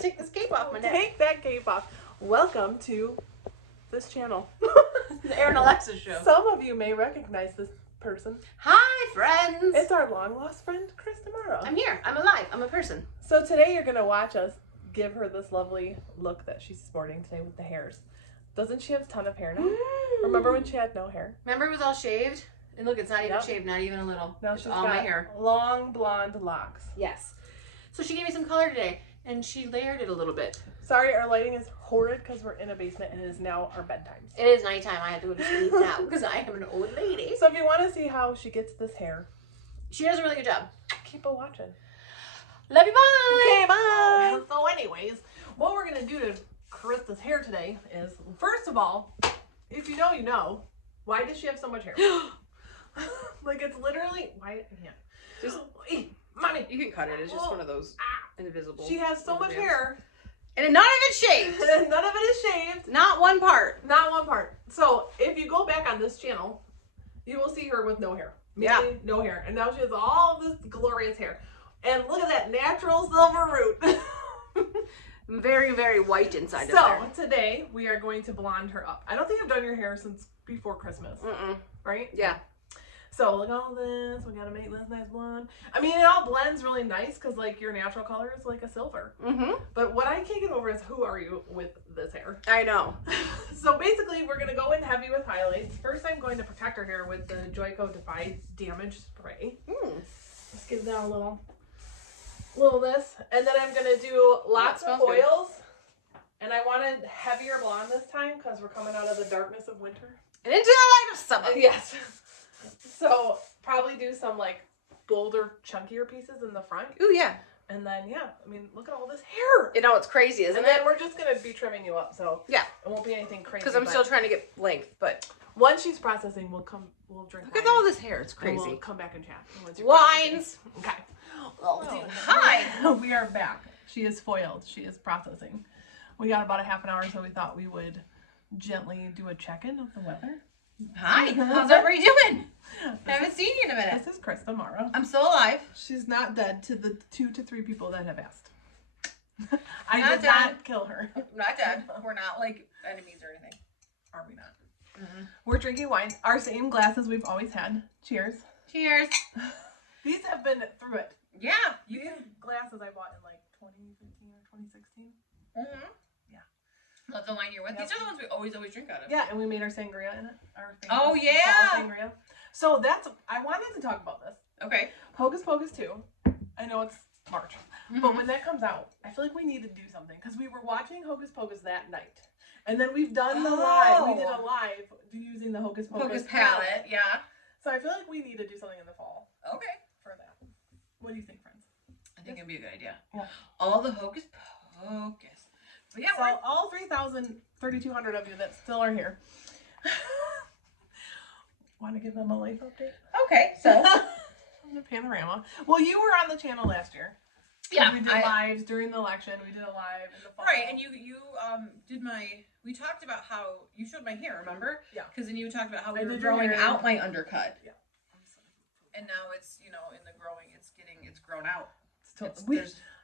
take this cape off my neck. Take that cape off. Welcome to this channel. The Aaron Alexa show. Some of you may recognize this person. Hi, friends. It's our long lost friend, Christa. I'm here. I'm alive. I'm a person. So today you're going to watch us give her this lovely look that she's sporting today with the hairs. Doesn't she have a ton of hair now? Remember when she had no hair? Remember it was all shaved? And look, it's not even shaved, not even a little. Now it's she's all got my hair. Long blonde locks. Yes. So she gave me some color today, and she layered it a little bit. Sorry, our lighting is horrid because we're in a basement and it is now our bedtime. It is nighttime. I have to go to sleep now because I am an old lady. So if you want to see how she gets this hair, she does a really good job. Keep on watching. Love you, bye! Okay, bye! So anyways, what we're going to do to Christa's hair today is, first of all, if you know, you know, why does she have so much hair? Like, it's literally, why, yeah. Just, mommy! You can cut it. It's just one of those invisible. She has so much hair. And none of it's shaved. None of it is shaved. Not one part. Not one part. So, if you go back on this channel, you will see her with no hair. Yeah. No hair. And now she has all of this glorious hair. And look at that natural silver root. Very, very white inside of there. there. So, today, we are going to blonde her up. I don't think I've done your hair since before Christmas. Right? Yeah. So, look at all this. We got to make this nice blonde. I mean, it all blends really nice because, like, your natural color is like a silver. But what I can't get over is who are you with this hair? I know. So, basically, we're going to go in heavy with highlights. First, I'm going to protect her hair with the Joico Defy Damage Spray. Let's give that a little of this. And then I'm going to do lots of oils. And I wanted heavier blonde this time because we're coming out of the darkness of winter. And into the light of summer. Yes. So, probably do some, like, bolder, chunkier pieces in the front. Ooh, yeah. And then, yeah, I mean, look at all this hair. You know, it's crazy, isn't it? And then we're just going to be trimming you up, so yeah, it won't be anything crazy. Because I'm still trying to get length, but once she's processing, we'll drink Look at all this hair. It's crazy. We'll come back and chat. Wines. Okay. Oh, hi. We are back. She is foiled. She is processing. We got about a half an hour, so we thought we would gently do a check-in of the weather. Hi. How's everybody doing? Haven't seen you in a minute. This is Christa Morrow. I'm still alive. She's not dead to the 2 to 3 people that have asked. I did not kill her. Not dead. We're not like enemies or anything. Are we not? We're drinking wine. Our same glasses we've always had. Cheers. Cheers. These have been through it. Yeah. These glasses I bought in like 2015 or 2016. Love the wine you're with. These are the ones we always drink out of. Yeah, and we made our sangria in it. Oh, yeah. Sangria. So I wanted to talk about this. Okay. Hocus Pocus 2. I know it's March. But when that comes out, I feel like we need to do something. Because we were watching Hocus Pocus that night. And then we've done the live. We did a live using the Hocus Pocus palette. Yeah. So I feel like we need to do something in the fall. Okay. For that. What do you think, friends? I think it'd be a good idea. Yeah. All the Hocus Pocus. But yeah, so all 3,200 of you that still are here. Want to give them a life update? Okay, so the panorama. Well, you were on the channel last year. Yeah, we did lives during the election. We did a live in the fall. Right, and you did we talked about how you showed my hair, remember? Yeah. Because then you talked about how we were did growing out my undercut. Yeah. And now it's in the growing, it's grown out.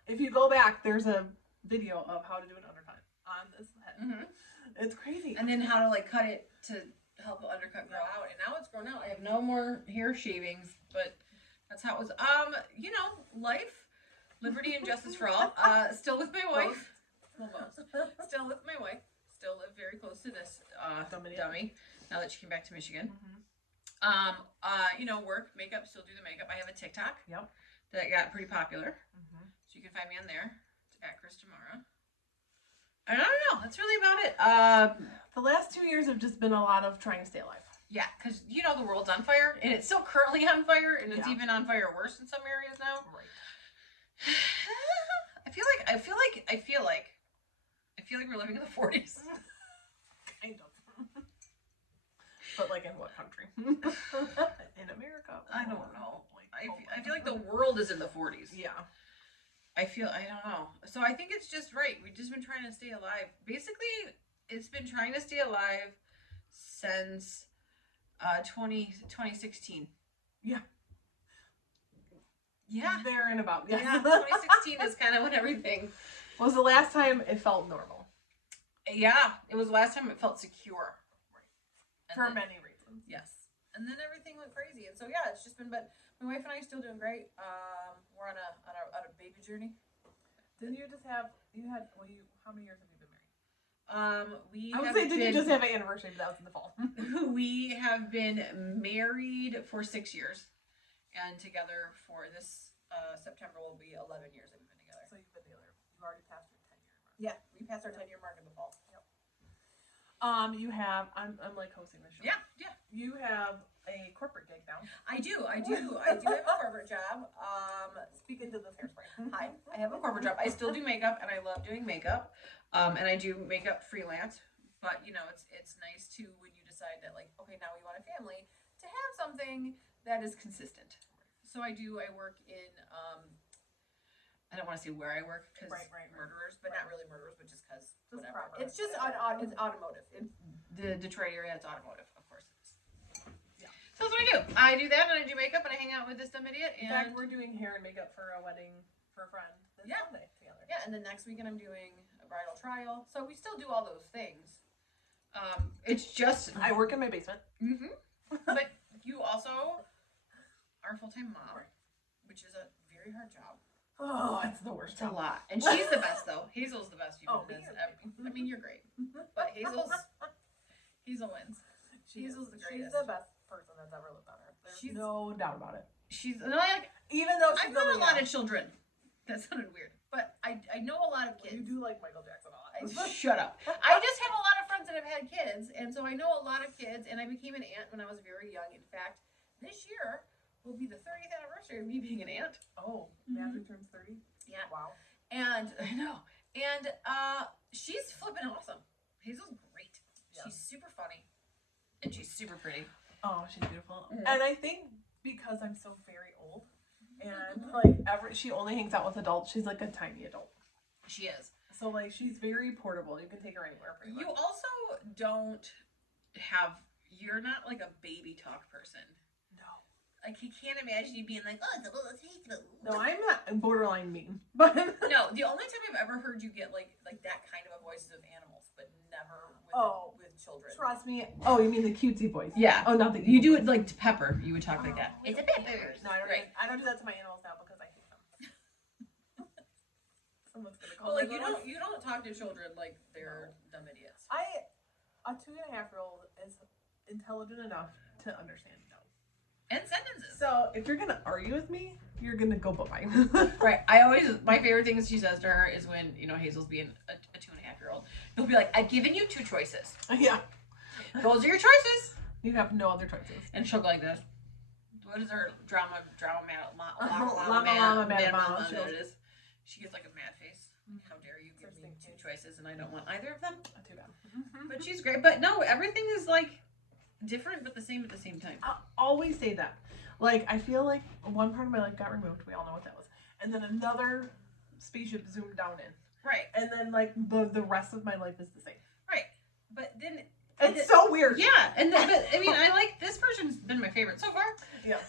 If you go back, there's a video of how to do an undercut on this head. It's crazy. And then how to like cut it to help the undercut grow out. And now it's grown out. I have no more hair shavings, but that's how it was. Life, liberty, and justice for all. Still with my wife. Almost. Still with my wife. Still live very close to this dummy. Now that she came back to Michigan. Work, makeup, still do the makeup. I have a TikTok. Yep. That got pretty popular. So you can find me on there. At Christa Morrow. I don't know. That's really about it. The last 2 years have just been a lot of trying to stay alive. Yeah, because the world's on fire, and it's still currently on fire, and it's even on fire worse in some areas now. Right. I feel like we're living in the 40s. Kind of. But like in what country? In America. I don't know. I feel like the world is in the 40s. Yeah. I don't know. So I think it's just right. We've just been trying to stay alive. Basically, it's been trying to stay alive since 2016. Yeah. Yeah. There and about. Yes. Yeah. 2016 is kind of when everything Was the last time it felt normal? Yeah, it was the last time it felt secure. For many reasons. Yes. And then everything went crazy. And so yeah, it's just been, but my wife and I are still doing great. We're on a baby journey. Didn't you just have, how many years have you been married? Did you just have an anniversary, but that was in the fall. We have been married for 6 years, and together for this September will be 11 years that we've been together. So you've already passed your 10-year mark. Yeah, we passed our 10-year mark in the fall. Yep. You have, I'm like hosting the show. Yeah. You have a corporate gig now. I do have a corporate job. Speaking to this hairspray. Hi, I have a corporate job. I still do makeup, and I love doing makeup. And I do makeup freelance. But it's nice to, when you decide that, like, okay, now we want a family, to have something that is consistent. So I work in I don't want to say where I work because murderers, but not really murderers, but just because whatever. It's just it's automotive. The Detroit area, it's automotive, of course it is. Yeah. So that's what I do. I do that, and I do makeup, and I hang out with this dumb idiot. In fact, we're doing hair and makeup for a wedding for a friend this Sunday together. Yeah, and then next weekend I'm doing a bridal trial. So we still do all those things. It's just I work in my basement. Mm-hmm. But you also are a full-time mom, which is a very hard job. Oh, it's the worst. It's a lot. And she's the best, though. Hazel's the best human being. I mean, you're great. But Hazel wins. Hazel's the greatest. She's the best person that's ever lived on earth. There's no doubt about it. Even though I've got a lot of children. That sounded weird. But I know a lot of kids. You do like Michael Jackson a lot. Shut up. I just have a lot of friends that have had kids. And so I know a lot of kids. And I became an aunt when I was very young. In fact, this year will be the 30th anniversary of me being an aunt. Oh, Matthew turns 30? Yeah. Wow. And I know. And she's flipping awesome. Hazel's great. Yeah. She's super funny. And she's super pretty. Oh, she's beautiful. Mm-hmm. And I think because I'm so very old and like she only hangs out with adults, she's like a tiny adult. She is. So like she's very portable. You can take her anywhere pretty much. You also you're not like a baby talk person. Like, he can't imagine you being like, oh, it's a little taste. No, I'm not borderline mean. But no, the only time I've ever heard you get like that kind of a voice is with animals, but never with children. Trust me. Oh, you mean the cutesy voice? Yeah. Oh, not the you do it like to Pepper. You would talk like that. It's a Pepper. No, I don't do that to my animals now because I hate them. Someone's gonna call. Well, like you don't talk to children like they're dumb idiots. A 2.5-year-old is intelligent enough to understand. And sentences. So if you're gonna argue with me, you're gonna go bye-bye. Right. My favorite thing she says to her is when, Hazel's being a 2.5-year-old. You'll be like, I've given you 2 choices. Yeah. Those are your choices. You have no other choices. And she'll go like this. What is her drama She gets like a mad face. How dare you give me 2 choices and I don't want either of them? Too bad. But she's great. But no, everything is like different but the same at the same time. I always say that. Like, I feel like one part of my life got removed. We all know what that was. And then another spaceship zoomed down in. Right. And then, like, the rest of my life is the same. Right. But then... It's so weird. Yeah. But, I mean, I like... This version's been my favorite so far. Yeah.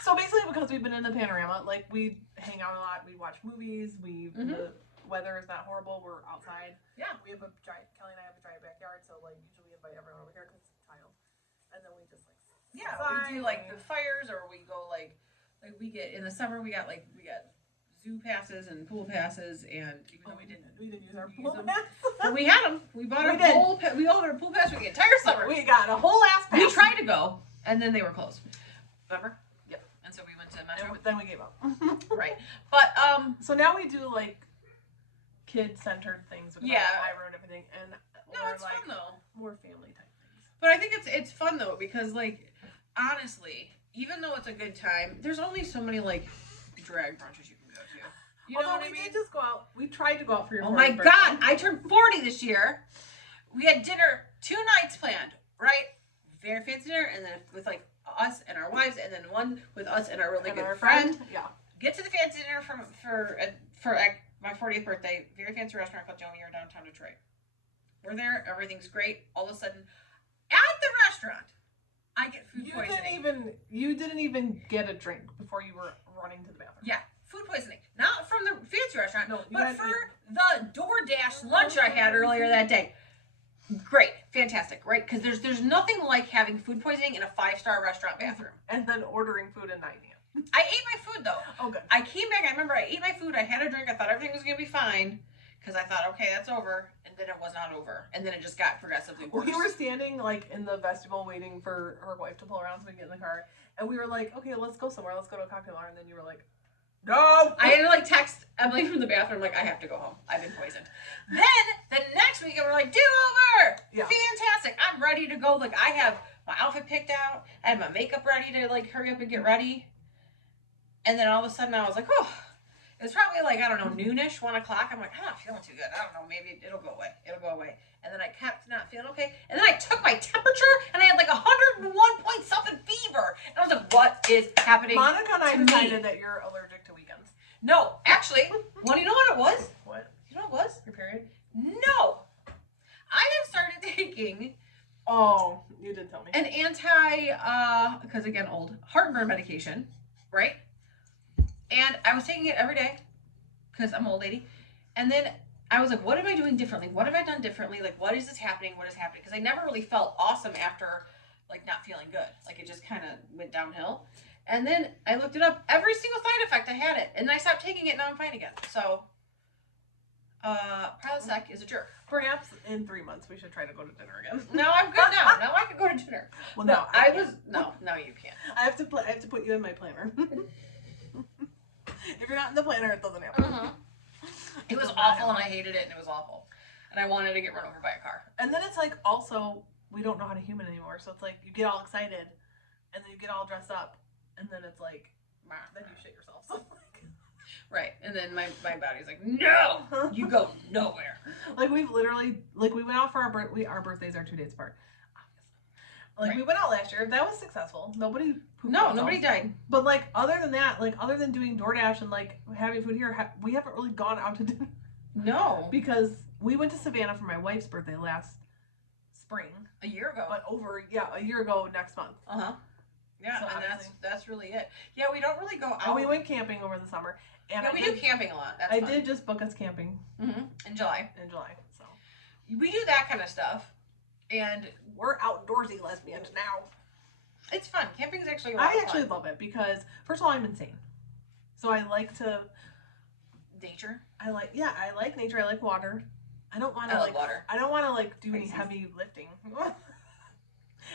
So, basically, because we've been in the panorama, like, we hang out a lot. We watch movies. The weather is not horrible. We're outside. Yeah. We have Kelly and I have a giant backyard. So, like, usually we invite everyone over here because it's tile. And then we just we do like the fires, or we go like we get in the summer we got zoo passes and pool passes, and even though we didn't use our pool pass, but we had them. We bought our pool we all had our pool pass for the entire summer. We got a whole ass pass. We tried to go, and then they were closed. Remember? Yep. And so we went to Metro. And then we gave up. Right. But so now we do like kid-centered things with Ira and everything, and it's fun though. More family type. But I think it's fun though, because like honestly, even though it's a good time, there's only so many like drag brunches you can go to. You know what I mean? Did just go out. We tried to go out for your 40th my birthday. God, I turned 40 this year. We had dinner 2 nights planned, right? Very fancy dinner, and then with like us and our wives, and then one with us and our really good friend. Yeah. Get to the fancy dinner for my 40th birthday. Very fancy restaurant called Joey here downtown Detroit. We're there. Everything's great. All of a sudden, at the restaurant, I get food poisoning. You didn't even get a drink before you were running to the bathroom. Yeah, food poisoning. Not from the fancy restaurant, but for the delicious lunch I had earlier that day. Great, fantastic, right? Because there's nothing like having food poisoning in a 5-star restaurant bathroom. And then ordering food and not eating. I ate my food though. Oh, good. I came back. I remember I ate my food. I had a drink. I thought everything was gonna be fine because I thought, okay, that's over, and then it was not over, and then it just got progressively worse. We were standing like in the vestibule waiting for her wife to pull around so we could get in the car, and we were like, okay, let's go somewhere. Let's go to a cocktail bar, and then you were like, no. I had to like text Emily from the bathroom, like, I have to go home. I've been poisoned. Then the next week, we're like, do over. Yeah. Fantastic. I'm ready to go. Like, I have my outfit picked out. I have my makeup ready to like hurry up and get ready. And then all of a sudden, I was like, oh. It was probably like, I don't know, noonish, 1 o'clock. I'm like, I'm not feeling too good. I don't know, maybe it'll go away. It'll go away. And then I kept not feeling okay. And then I took my temperature and I had like 101 point something fever. And I was like, what is happening? Monica and I to decided me? that you're allergic to weekends. No, actually, well, you know what it was? What? You know what it was? Your period? No. I have started taking Oh, you did tell me. an because again, old heartburn medication, right? And I was taking it every day because I'm an old lady. And then I was like, what am I doing differently? What have I done differently? Like, what is this happening? What is happening? Because I never really felt awesome after, like, not feeling good. Like, it just kind of went downhill. And then I looked it up. Every single side effect, I had it. And I stopped taking it, and now I'm fine again. So, Prilosec is a jerk. Perhaps in 3 months we should try to go to dinner again. No, I'm good now. Now I can go to dinner. Well, No, no, no, you can't. I have to put you in my planner. If you're not in the planner, it doesn't happen. Mm-hmm. It was awful, and I hated it, and it was awful. And I wanted to get run over by a car. And then it's like, also, we don't know how to human anymore. So it's like, you get all excited, and then you get all dressed up, and then it's like, then you shit yourself. So like, Right. And then my body's like, no, you go nowhere. like, we've literally, like, we went out for our birthdays are 2 days apart. Like, Right. we went out last year. That was successful. Nobody pooped No, themselves. nobody died. But, like, other than that, like, other than doing DoorDash and, like, having food here, we haven't really gone out to dinner. No. Because we went to Savannah for my wife's birthday last spring. A year ago. But a year ago next month. Uh-huh. Yeah, So and honestly- that's really it. Yeah, we don't really go out. And we went camping over the summer. And Yeah, we do camping a lot. That's I fun. did just book us camping in July. in July. So We do that kind of stuff. And we're outdoorsy lesbians now. it's fun. Camping is actually a lot I of actually fun. love it because, first of all, I'm insane. So I like to, Nature. I like nature. I like water. I don't want to I like love water. I don't want to like do any Pisces. heavy lifting.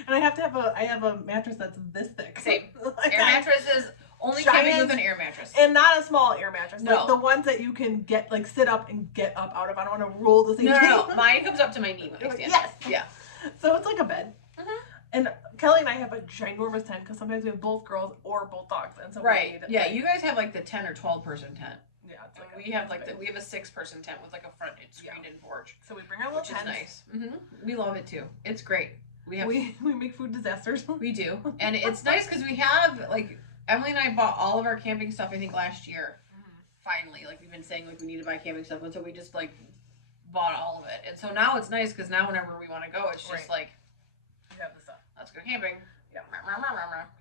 And I have to have a mattress that's this thick. Same. Like Air mattresses. Only camping with an air mattress. And not a small air mattress. No. Like the ones that you can get, like, sit up and get up out of. I don't want to roll the thing. No. Mine comes up to my knee when I stand. Yes. Yeah. So it's like a bed. Mhm. And Kelly and I have a ginormous tent because sometimes we have both girls or both dogs. And so Right. we need Yeah, you guys have like the 10 or 12 person tent. Yeah, it's like We have like we have a 6-person tent with like a front screened-in porch, So we bring our little which is tents. nice. We love it too. It's great. We have We make food disasters. we do, and it's nice because we have like Emily and I bought all of our camping stuff. I think last year. Finally, like we've been saying, like we need to buy camping stuff, and so we just like bought all of it. And so now it's nice because now whenever we want to go, it's just Right. like We have the stuff. let's go camping. Yeah.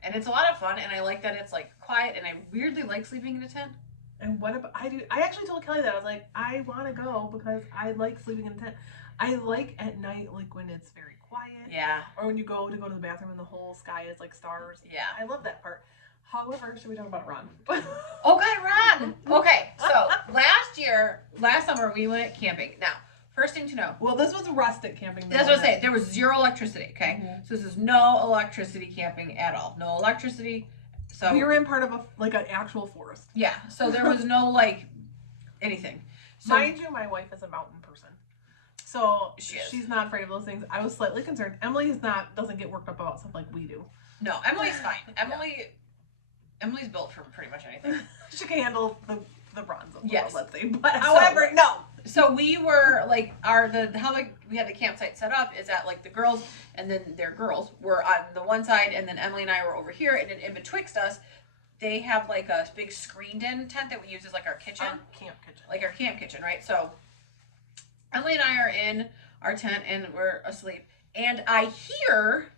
And it's a lot of fun, and I like that it's like quiet, and I weirdly like sleeping in a tent. And what about I actually told Kelly that I was like, I want to go because I like sleeping in a tent. I like at night, like when it's very quiet, Yeah. or when you go to the bathroom and the whole sky is like stars. Yeah. I love that part. However, should we talk about Ron? Oh God, Ron. Okay, so last summer we went camping. Now, first thing to know. Well, this was rustic camping. That's what I say. There was zero electricity. Okay, Mhm. so this is no electricity camping at all. No electricity. So We were in part of an actual forest. yeah. So there was no like anything. So Mind you, my wife is a mountain person, so She is. she's not afraid of those things. I was slightly concerned. Emily doesn't get worked up about stuff like we do. no, Emily's fine. Emily's built for pretty much anything. She can handle the bronze of the Yes. world, let's say. But however, no. So we were like we had the campsite set up is that like the girls and then their girls were on the one side and then Emily and I were over here, and in betwixt us they have like a big screened in tent that we use as like our kitchen. Camp kitchen. Like our camp kitchen, right? So Emily and I are in our tent and we're asleep, and I hear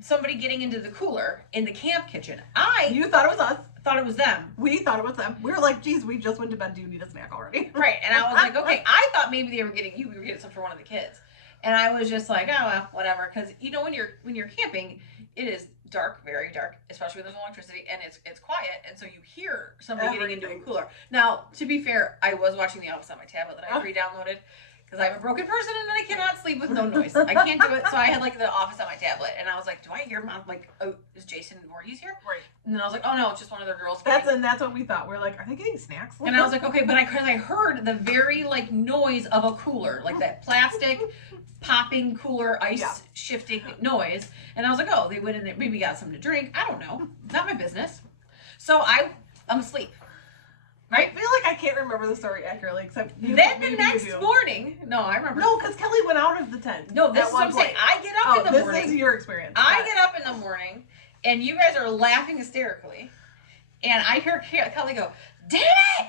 somebody getting into the cooler in the camp kitchen. You thought it was us. thought it was them. We thought it was them. We were like, geez, we just went to bed. Do you need a snack already? Right. And I was like, okay, I thought maybe we were getting some for one of the kids. And I was just like, oh, well, whatever. Because, you know, when you're camping, it is dark, very dark, especially when there's no electricity, and it's quiet, and so you hear somebody getting into a cooler. Now, to be fair, I was watching The Office on my tablet that I re-downloaded, because I'm a broken person and I cannot sleep with no noise. I can't do it, so I had like The Office on my tablet, and I was like, do I hear Mom? Like, oh, is Jason Voorhees here? Right. And then I was like, oh no, it's just one of their girls. That's what we thought. We're like, are they getting snacks? And I was like, okay, but I heard the very like noise of a cooler, like that plastic popping cooler ice shifting noise, and I was like, oh, they went in there, maybe got something to drink. I don't know, not my business. So I'm asleep. Right? I feel like I can't remember the story accurately, except then the next morning. No, I remember. No, because Kelly went out of the tent. No, this is what I'm saying. I get up in the morning. This is your experience. I get up in the morning, and you guys are laughing hysterically, and I hear Kelly go, "Damn it!"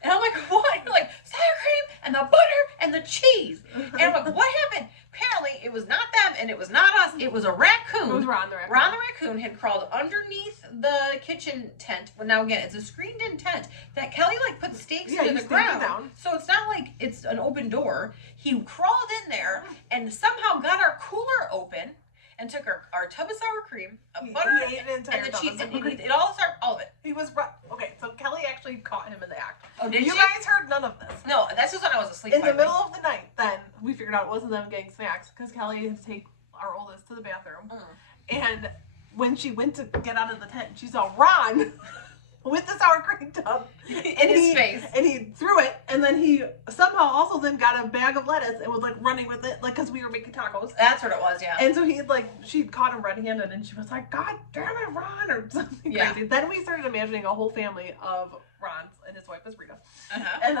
And I'm like, what? You're like, sour cream and the butter and the cheese. And I'm like, what happened? Apparently, it was not them and it was not us. It was a raccoon. It was Ron the raccoon. Ron the raccoon had crawled underneath the kitchen tent. Well, now again, it's a screened-in tent that Kelly like put stakes into the ground. Down. So it's not like it's an open door. He crawled in there and somehow got our cooler open and took our tub of sour cream, butter, he ate an entire and the tub cheese, of and sour he cream. ate all of it. He was okay. So Kelly actually caught him in the act. Oh, did you she? guys heard none of this? No, that's just when I was asleep. In the middle of the night, then we figured out it wasn't them getting snacks because Kelly had to take our oldest to the bathroom, and when she went to get out of the tent, she saw Ron with the sour cream tub in his face, and he threw it, and then he somehow also then got a bag of lettuce and was like running with it, like because we were making tacos. That's what it was, yeah. And so she caught him red-handed, and she was like, "God damn it, Ron!" or something crazy. Then we started imagining a whole family of Ron's, and his wife was Rita. And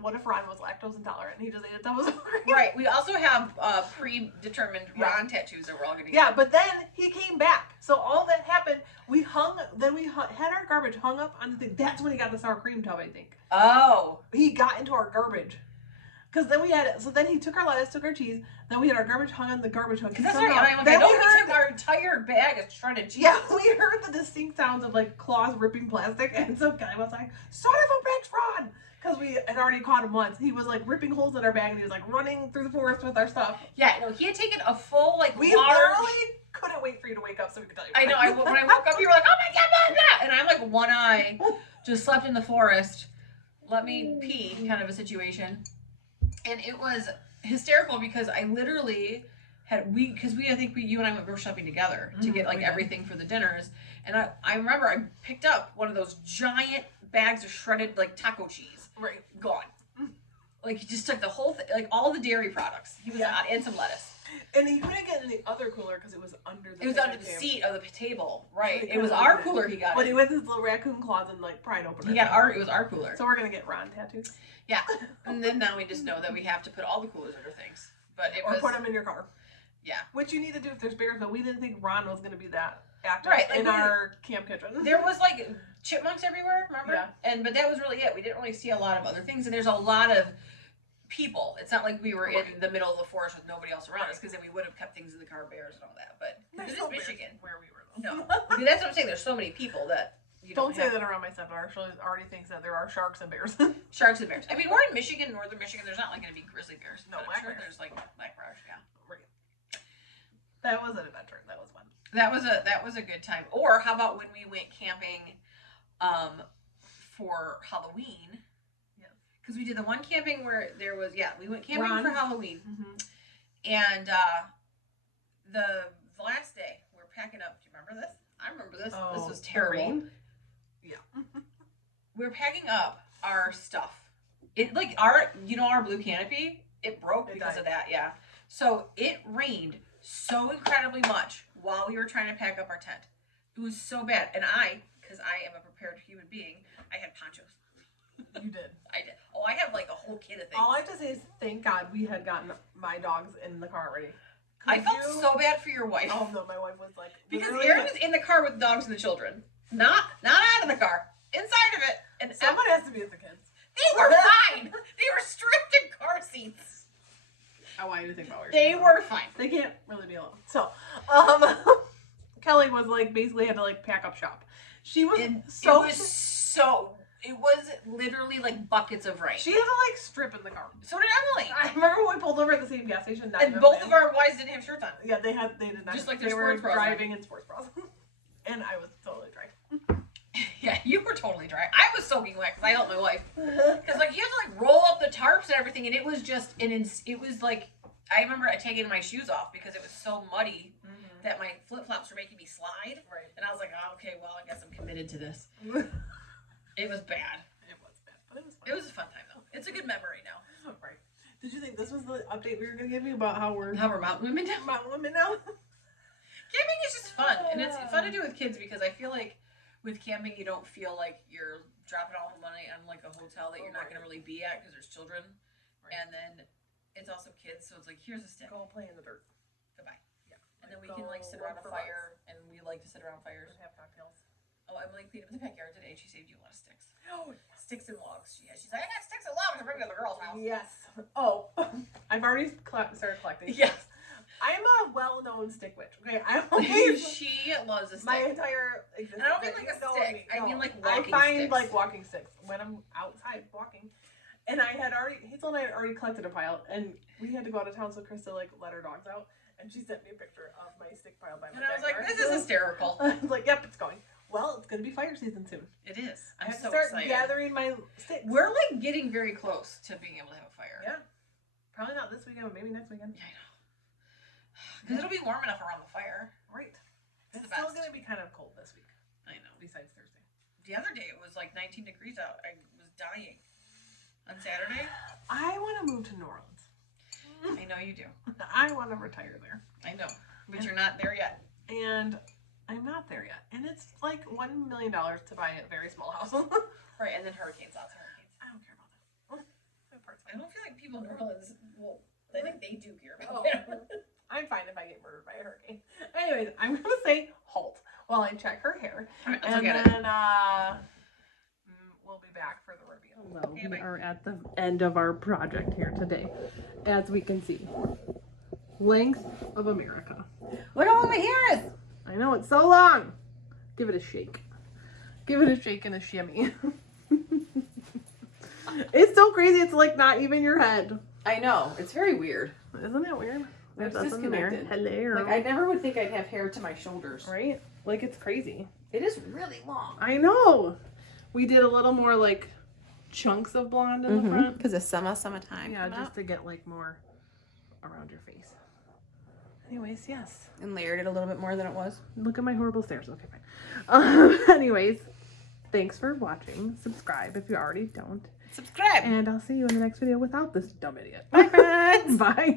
what if Ron was lactose intolerant and he just ate a tub of sour cream? Right. We also have predetermined Ron tattoos that we're all gonna get. Yeah, but then he came back. So all that happened. We had our garbage hung up on the thing. That's when he got the sour cream tub, I think. Oh. He got into our garbage. Because then we had it. So then he took our lettuce, took our cheese. Then we had our garbage hung on the garbage hook. That's right. And I'm like, I know we took our entire bag of shredded cheese. Yeah, we heard the distinct sounds of like claws ripping plastic. And so Guy was like, son of a bitch, Ron! Because we had already caught him once. He was like ripping holes in our bag and he was like running through the forest with our stuff. Yeah, no, he had taken a full we literally couldn't wait for you to wake up so we could tell you. I know. When I woke up, you were like, oh my god, blah, blah. And I'm like one eye, just slept in the forest. Let me pee kind of a situation. And it was hysterical because I literally I think you and I went grocery shopping together to get like everything for the dinners. And I remember I picked up one of those giant bags of shredded like taco cheese. Right. Gone. Like he just took the whole thing, like all the dairy products. He was out, and some lettuce. And he couldn't get in the other cooler because it was under the seat of the table. Right. It was our cooler he got. But he went his little raccoon claws and like pried open. It was our cooler. So we're gonna get Ron tattoos. Yeah. And then now we just know that we have to put all the coolers under things. But put them in your car. Yeah. Which you need to do if there's bears, but we didn't think Ron was gonna be that active like our camp kitchen. There was like chipmunks everywhere, remember? Yeah. But that was really it. We didn't really see a lot of other things, and there's a lot of people. It's not like we were in the middle of the forest with nobody else around us, because then we would have kept things in the car, bears and all that. But it is Michigan where we were though. No. That's what I'm saying. There's so many people that you don't say that around my stepdaughter. She already thinks that there are sharks and bears. Sharks and bears. I mean, we're in Michigan, northern Michigan. There's not like going to be grizzly bears. No, I'm sure there's like black bears. Yeah. Right. That was an adventure. That was fun. That was a good time. Or how about when we went camping for Halloween? Yeah. Because we did the one camping where there was we went camping for Halloween. And the last day we were packing up. Do you remember this? I remember this. Oh, this was terrible. Yeah. We were packing up our stuff. It like our blue canopy, it broke because of that, yeah. So it rained so incredibly much while we were trying to pack up our tent. It was so bad. And because I am a prepared human being, I had ponchos. You did. I did. Oh, I have like a whole kit of things. All I have to say is thank God we had gotten my dogs in the car already. I felt so bad for your wife. Oh no, my wife was like, because Erin was in the car with the dogs and the children. Not out of the car. Inside of it. And someone has to be with the kids. They were fine. They were stripped in car seats. I want you to think about what they were fine. They can't really be alone. So, Kelly was like basically had to like pack up shop. She was It so. it was literally like buckets of rain. She had to like strip in the car. So did Emily. I remember when we pulled over at the same gas station. And both of our wives didn't have shirts on. Yeah, they did not. Just like they their were sports bras driving in sports bras, and I was totally dry. Yeah, you were totally dry. I was soaking wet because I helped my wife. Because like you have to like roll up the tarps and everything, and it was just it was like I remember taking my shoes off because it was so muddy that my flip flops were making me slide. Right. And I was like, oh, okay, well I guess I'm committed to this. It was bad. It was bad, but it was fun. It was a fun time though. It's a good memory now. Right. Did you think this was the update we were going to give you about how we're mountain women now? mountain women now? Camping is just fun, and it's fun to do with kids because I feel like with camping you don't feel like you're dropping all the money on like a hotel that you're not going to really be at because there's children, and then it's also kids, so it's like here's a stick. Go play in the dirt. Goodbye. Yeah. And then we can like sit around a fire, and we like to sit around fires. Have cocktails. Oh, Emily cleaned up the backyard today. She saved you a lot of sticks. Oh, Sticks and logs. She's like, I got sticks and logs to bring to the girls' house. yes. Oh, I've already started collecting. Yes. I'm a well-known stick witch. Okay, She loves a stick. my entire existence. And I don't mean like a stick. I mean like walking I find sticks. like walking sticks when I'm outside walking. And Hazel and I had already collected a pile, and we had to go out of town, so Christa like let her dogs out, and she sent me a picture of my stick pile by my And I was like, backyard. this is hysterical. I was like, yep, it's going. Well, it's gonna be fire season soon. It is. I I'm have so to start excited. gathering my sticks. We're like getting very close to being able to have a fire. Yeah. Probably not this weekend, but maybe next weekend. Yeah, I know. Because it'll be warm enough around the fire. Right. It's It's the still best. gonna be kind of cold this week, I know. besides Thursday. The other day it was like 19 degrees out. I was dying. On Saturday? I want to move to New Orleans. I know you do. I want to retire there. I know. But you're not there yet. And I'm not there yet. And it's like $1 million to buy a very small house. Right, and then hurricanes, lots of hurricanes. I don't care about that. That part's I fine. don't feel like people in New Orleans, well, I think they do care about Oh. that. I'm fine if I get murdered by a hurricane. Anyways, I'm going to say halt while I check her hair. All right, let's And look at then it. we'll be back for the reveal. Well, Okay, we bye. are at the end of our project here today. As we can see, length of America. Look how long my hair is! I know, it's so long. Give it a shake. Give it a shake and a shimmy. It's so crazy. It's like not even your head. I know. It's very weird. Isn't it weird? It's There's us in there. disconnected. Hello. Like, I never would think I'd have hair to my shoulders. Right? Like it's crazy. It is really long. I know. We did a little more like chunks of blonde in the front. Because it's summertime. Yeah, just to get like more around your face. Anyways, yes. And layered it a little bit more than it was. Look at my horrible stairs. Okay, fine. Anyways, thanks for watching. Subscribe if you already don't. Subscribe. And I'll see you in the next video without this dumb idiot. Bye, friends. Bye.